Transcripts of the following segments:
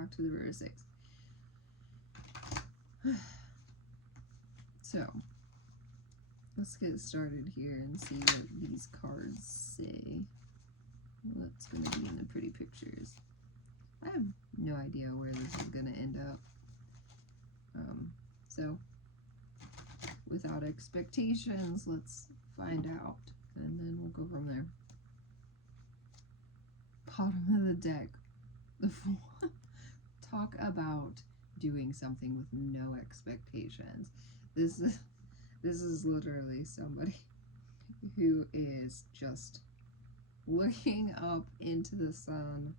back to the root of 6. So, let's get started here and see what these cards say. What's going to be in the pretty pictures? I have no idea where this is going to end up. So, without expectations, let's find out, and then we'll go from there. Bottom of the deck, the Fool. Talk about doing something with no expectations. This is literally somebody who is just looking up into the sun,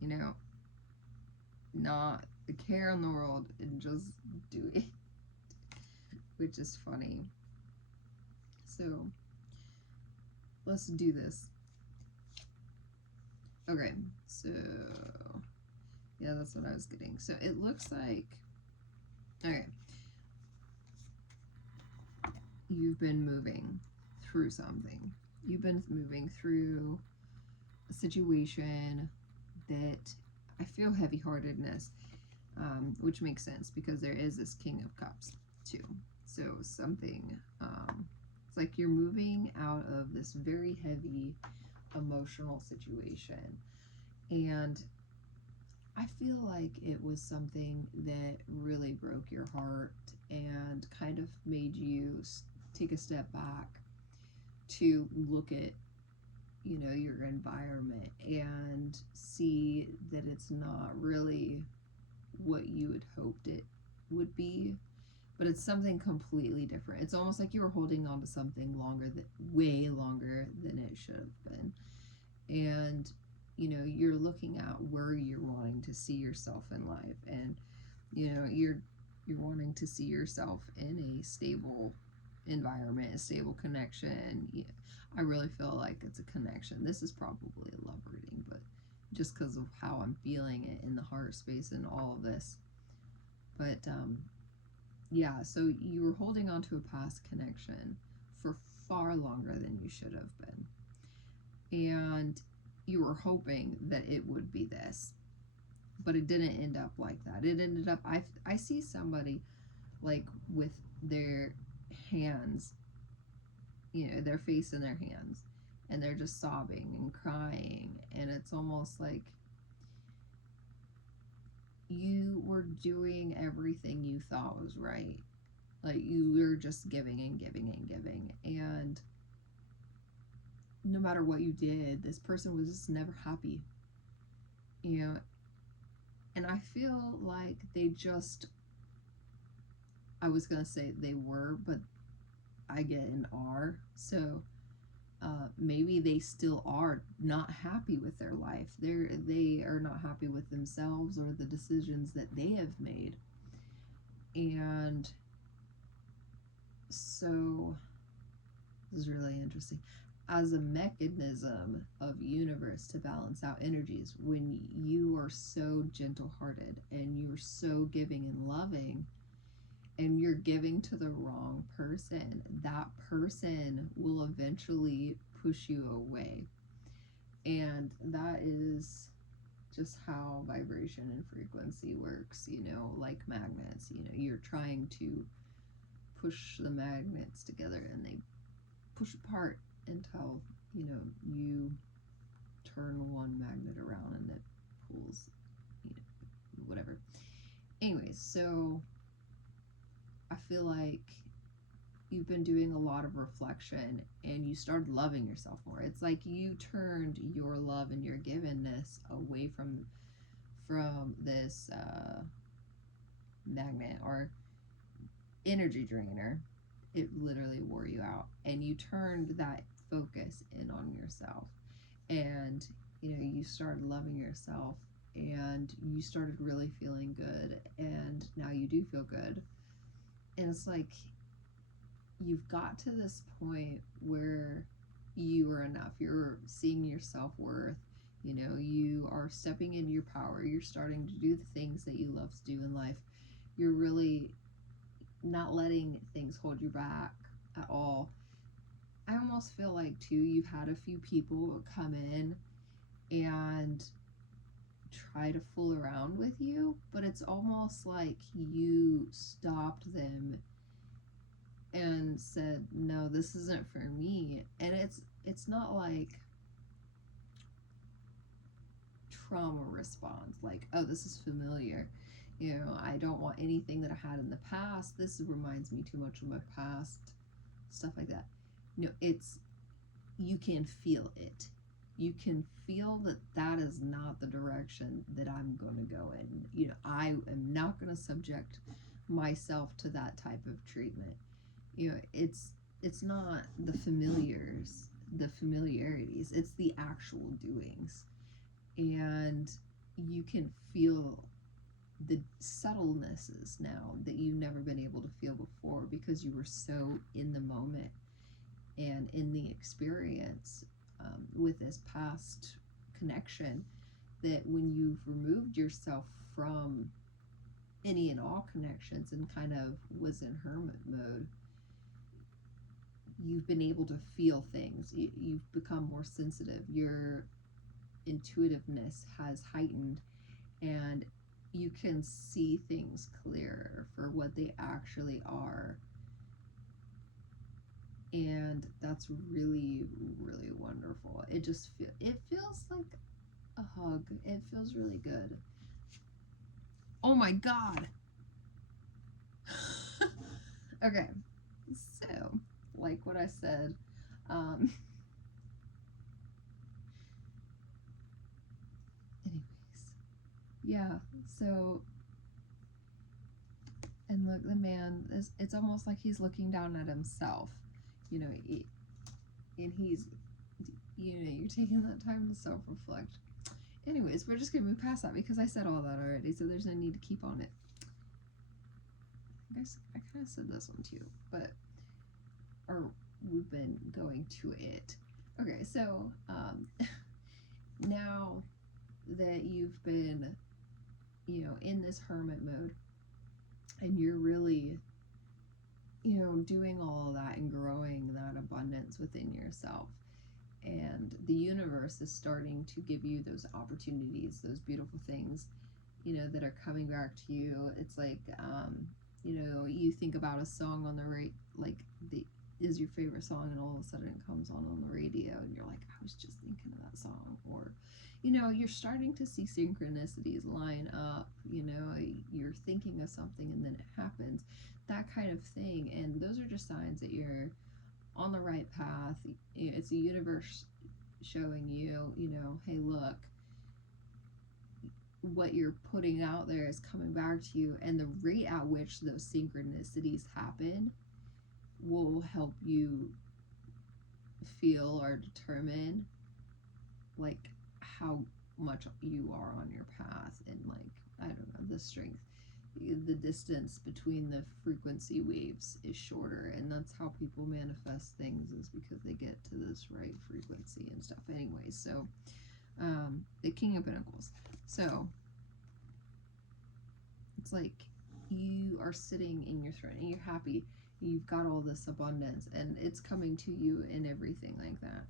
you know, not a care in the world, and just do it, which is funny. So let's do this. Okay, so yeah, that's what I was getting. So it looks like, okay, you've been moving through something. You've been moving through a situation that I feel heavy-heartedness, which makes sense because there is this King of Cups too. So something, it's like you're moving out of this very heavy emotional situation, and I feel like it was something that really broke your heart and kind of made you take a step back to look at, you know, your environment and see that it's not really what you had hoped it would be, but it's something completely different. It's almost like you were holding on to something way longer than it should have been. And, you know, you're looking at where you're wanting to see yourself in life, and, you know, you're wanting to see yourself in a stable environment, a stable connection. I really feel like it's a connection. This is probably a love reading, but just because of how I'm feeling it in the heart space and all of this. But yeah, so you were holding on to a past connection for far longer than you should have been, and you were hoping that it would be this, but it didn't end up like that. It ended up, I see somebody like with their hands, you know, their face in their hands, and they're just sobbing and crying, and it's almost like you were doing everything you thought was right. Like you were just giving and giving and giving, and no matter what you did, this person was just never happy, you know. And I feel like they just, I was gonna say they were, but I get an R, so maybe they still are not happy with their life. They are not happy with themselves or the decisions that they have made. And so this is really interesting. As a mechanism of universe to balance out energies, when you are so gentle-hearted and you're so giving and loving, and you're giving to the wrong person, that person will eventually push you away. And that is just how vibration and frequency works, you know, like magnets. You know, you're trying to push the magnets together and they push apart until, you know, you turn one magnet around and it pulls, you know, whatever. Anyways, so I feel like you've been doing a lot of reflection and you started loving yourself more. It's like you turned your love and your givenness away from this magnet or energy drainer. It literally wore you out, and you turned that focus in on yourself, and you know, you started loving yourself and you started really feeling good, and now you do feel good. And it's like you've got to this point where you are enough. You're seeing your self-worth. You know, you are stepping into your power. You're starting to do the things that you love to do in life. You're really not letting things hold you back at all. I almost feel like too, you've had a few people come in and try to fool around with you, but it's almost like you stopped them and said, no, this isn't for me. And it's not like trauma response, like, oh, this is familiar, I don't want anything that I had in the past, this reminds me too much of my past, stuff like that. It's, you can feel it, you can feel that that is not the direction that I'm going to go in. I am not going to subject myself to that type of treatment. It's not the familiarities, it's the actual doings. And you can feel the subtlenesses now that you've never been able to feel before, because you were so in the moment and in the experience, with this past connection, that when you've removed yourself from any and all connections and kind of was in hermit mode, you've been able to feel things. You've become more sensitive. Your intuitiveness has heightened, and you can see things clearer for what they actually are. And that's really, really wonderful. It feels like a hug. It feels really good. Oh my god. Okay, so like what I said, anyways, yeah, so, and look, the man is, it's almost like he's looking down at himself, and he's, you're taking that time to self-reflect. Anyways, we're just gonna move past that because I said all that already, so there's no need to keep on it. I kind of said this one too, but, or we've been going to it. Okay, so now that you've been, in this hermit mode, and you're really, doing all of that and growing that abundance within yourself, and the universe is starting to give you those opportunities, those beautiful things, that are coming back to you. It's like, you think about a song on the like the is your favorite song, and all of a sudden it comes on the radio, and you're like, I was just thinking of that song. Or, you're starting to see synchronicities line up. You're thinking of something and then it happens, that kind of thing. And those are just signs that you're on the right path. It's the universe showing you, hey, look, what you're putting out there is coming back to you, and the rate at which those synchronicities happen will help you feel or determine like how much you are on your path, and like, I don't know, the strength, the distance between the frequency waves is shorter, and that's how people manifest things, is because they get to this right frequency and stuff. Anyways, so the King of Pentacles, so it's like you are sitting in your throne and you're happy, you've got all this abundance and it's coming to you and everything like that.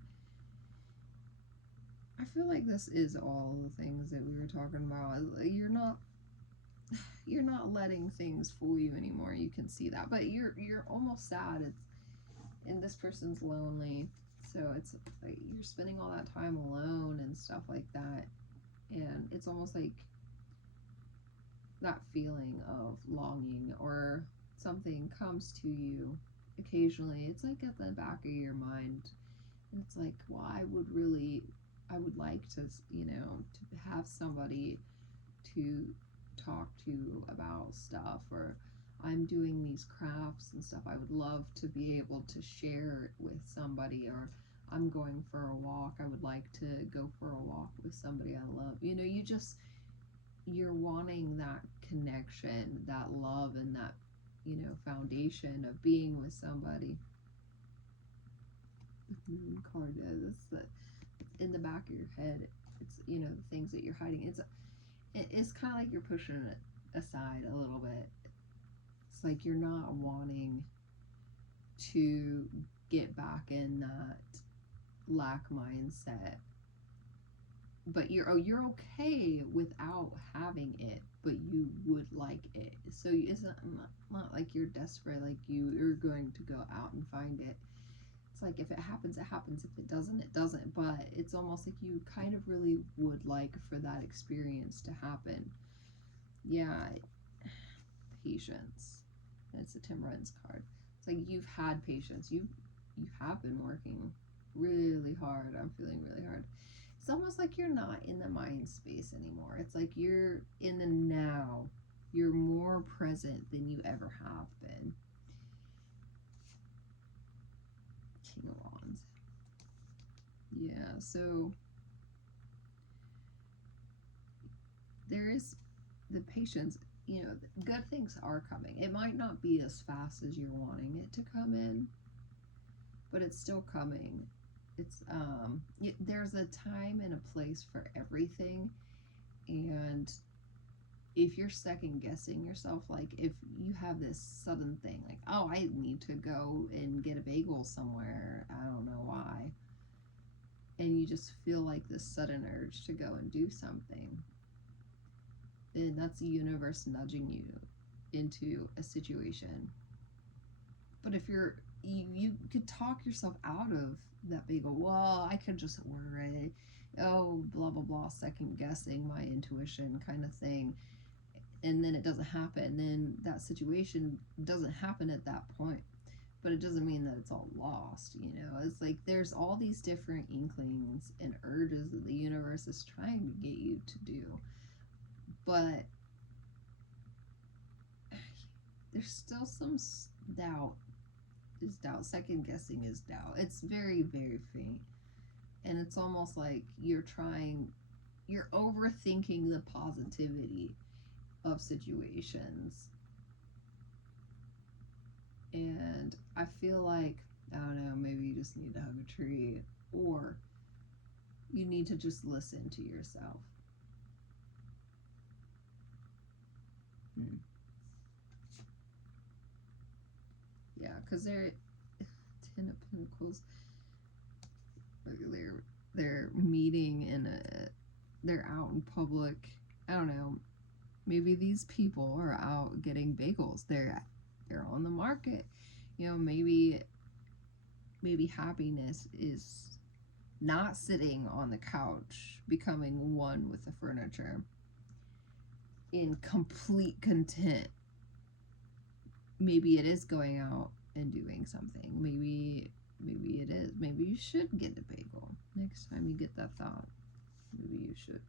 I feel like this is all the things that we were talking about. You're not letting things fool you anymore. You can see that, but you're almost sad. And this person's lonely, so it's like you're spending all that time alone and stuff like that, and it's almost like that feeling of longing or something comes to you occasionally. It's like at the back of your mind, and it's like, well, I would like to, to have somebody to talk to about stuff, or I'm doing these crafts and stuff, I would love to be able to share it with somebody, or I'm going for a walk, I would like to go for a walk with somebody I love. You're wanting that connection, that love, and that, foundation of being with somebody. Card is that in the back of your head, it's, the things that you're hiding. It's kind of like you're pushing it aside a little bit. It's like you're not wanting to get back in that lack mindset. But you're okay without having it, but you would like it. So it's not like you're desperate, like you're going to go out and find it. It's like if it happens, it happens. If it doesn't, it doesn't. But it's almost like you kind of really would like for that experience to happen. Yeah, patience. It's a Temperance card. It's like you've had patience. You have been working really hard. I'm feeling really hard. It's almost like you're not in the mind space anymore. It's like you're in the now. You're more present than you ever have been. King of Wands. Yeah, so there is the patience. You know, good things are coming. It might not be as fast as you're wanting it to come in, but it's still coming. It's there's a time and a place for everything, and if you're second guessing yourself, like if you have this sudden thing, like, oh, I need to go and get a bagel somewhere, I don't know why, and you just feel like this sudden urge to go and do something, then that's the universe nudging you into a situation. But if you could talk yourself out of that bagel. Well, I could just order it. Oh, blah blah blah, second guessing my intuition kind of thing. And then it doesn't happen. Then that situation doesn't happen at that point. But it doesn't mean that it's all lost, you know. It's like there's all these different inklings and urges that the universe is trying to get you to do. But there's still some doubt. Is doubt. Second guessing is doubt. It's very, very faint. And it's almost like you're overthinking the positivity of situations. And I feel like, I don't know, maybe you just need to hug a tree, or you need to just listen to yourself. Yeah, because they're Ten of Pentacles. They're meeting in they're out in public. I don't know. Maybe these people are out getting bagels. They're on the market. You know, maybe happiness is not sitting on the couch, becoming one with the furniture in complete content. Maybe it is going out and doing something. Maybe it is. Maybe you should get a bagel next time you get that thought. Maybe you should.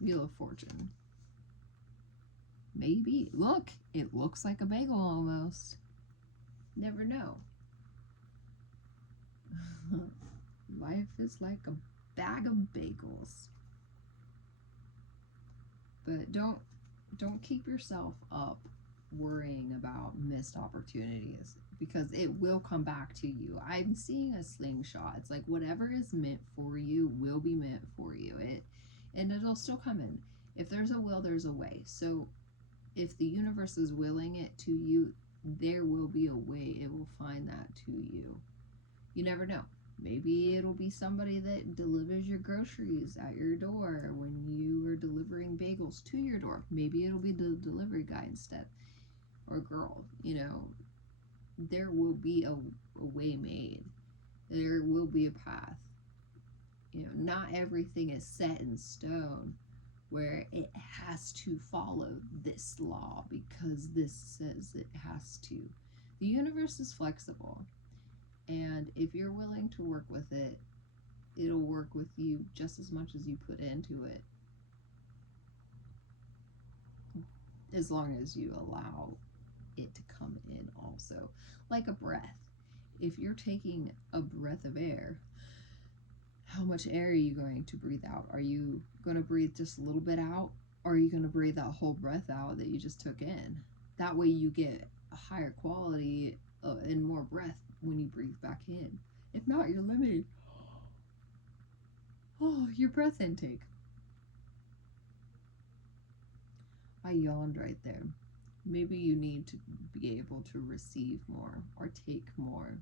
Wheel of Fortune. Maybe. Look, it looks like a bagel almost. Never know. Life is like a bag of bagels. But don't keep yourself up worrying about missed opportunities, because it will come back to you. I'm seeing a slingshot. It's like whatever is meant for you will be meant for you. And it'll still come in. If there's a will, there's a way. So if the universe is willing it to you, there will be a way. It will find that to you. You never know. Maybe it'll be somebody that delivers your groceries at your door when you are delivering bagels to your door. Maybe it'll be the delivery guy instead, or girl. You know, there will be a way made. There will be a path. You know, not everything is set in stone where it has to follow this law because this says it has to. The universe is flexible. And if you're willing to work with it, it'll work with you just as much as you put into it. As long as you allow it to come in also. Like a breath. If you're taking a breath of air, how much air are you going to breathe out? Are you going to breathe just a little bit out? Or are you going to breathe that whole breath out that you just took in? That way you get a higher quality and more breath when you breathe back in. If not, you're limited. Oh, your breath intake. I yawned right there. Maybe you need to be able to receive more or take more